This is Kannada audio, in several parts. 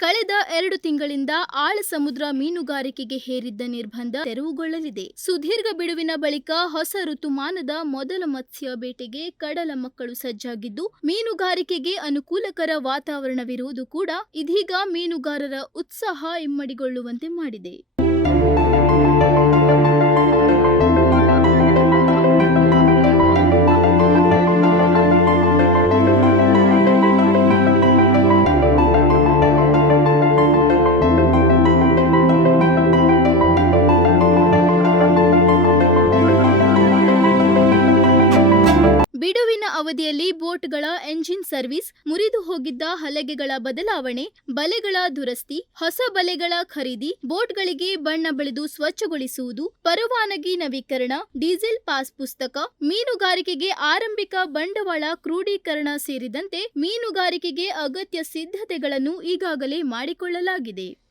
ಕಳೆದ ಎರಡು ತಿಂಗಳಿಂದ ಆಳ ಸಮುದ್ರ ಮೀನುಗಾರಿಕೆಗೆ ಹೇರಿದ್ದ ನಿರ್ಬಂಧ ತೆರವುಗೊಳ್ಳಲಿದೆ. ಸುದೀರ್ಘ ಬಿಡುವಿನ ಬಳಿಕ ಹೊಸ ಋತುಮಾನದ ಮೊದಲ ಮತ್ಸ್ಯ ಬೇಟೆಗೆ ಕಡಲ ಮಕ್ಕಳು ಸಜ್ಜಾಗಿದ್ದು, ಮೀನುಗಾರಿಕೆಗೆ ಅನುಕೂಲಕರ ವಾತಾವರಣವಿರುವುದು ಕೂಡ ಇದೀಗ ಮೀನುಗಾರರ ಉತ್ಸಾಹ ಇಮ್ಮಡಿಗೊಳ್ಳುವಂತೆ ಮಾಡಿದೆ. ಬಿಡುವಿನ ಅವಧಿಯಲ್ಲಿ ಬೋಟ್ಗಳ ಎಂಜಿನ್ ಸರ್ವಿಸ್, ಮುರಿದು ಹೋಗಿದ್ದ ಹಲಗೆಗಳ ಬದಲಾವಣೆ, ಬಲೆಗಳ ದುರಸ್ತಿ, ಹೊಸ ಬಲೆಗಳ ಖರೀದಿ, ಬೋಟ್ಗಳಿಗೆ ಬಣ್ಣ ಬಳಿದು ಸ್ವಚ್ಛಗೊಳಿಸುವುದು, ಪರವಾನಗಿ ನವೀಕರಣ, ಡೀಸೆಲ್ ಪಾಸ್ ಪುಸ್ತಕ, ಮೀನುಗಾರಿಕೆಗೆ ಆರಂಭಿಕ ಬಂಡವಾಳ ಕ್ರೋಢೀಕರಣ ಸೇರಿದಂತೆ ಮೀನುಗಾರಿಕೆಗೆ ಅಗತ್ಯ ಸಿದ್ಧತೆಗಳನ್ನು ಈಗಾಗಲೇ ಮಾಡಿಕೊಳ್ಳಲಾಗಿದೆ.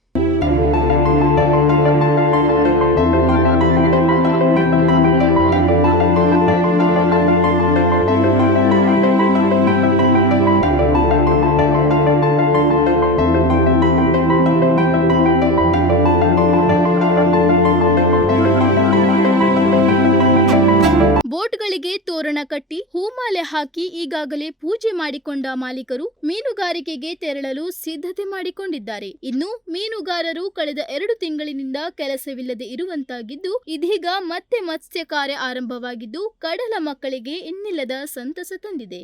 ಬೋಟ್ಗಳಿಗೆ ತೋರಣ ಕಟ್ಟಿ ಹೂಮಾಲೆ ಹಾಕಿ ಈಗಾಗಲೇ ಪೂಜೆ ಮಾಡಿಕೊಂಡ ಮಾಲೀಕರು ಮೀನುಗಾರಿಕೆಗೆ ತೆರಳಲು ಸಿದ್ಧತೆ ಮಾಡಿಕೊಂಡಿದ್ದಾರೆ. ಇನ್ನು ಮೀನುಗಾರರು ಕಳೆದ ಎರಡು ತಿಂಗಳಿನಿಂದ ಕೆಲಸವಿಲ್ಲದೆ ಇರುವಂತಾಗಿದ್ದು, ಇದೀಗ ಮತ್ತೆ ಮತ್ಸ್ಯ ಕಾರ್ಯ ಆರಂಭವಾಗಿದ್ದು, ಕಡಲ ಮಕ್ಕಳಿಗೆ ಇನ್ನಿಲ್ಲದ ಸಂತಸ ತಂದಿದೆ.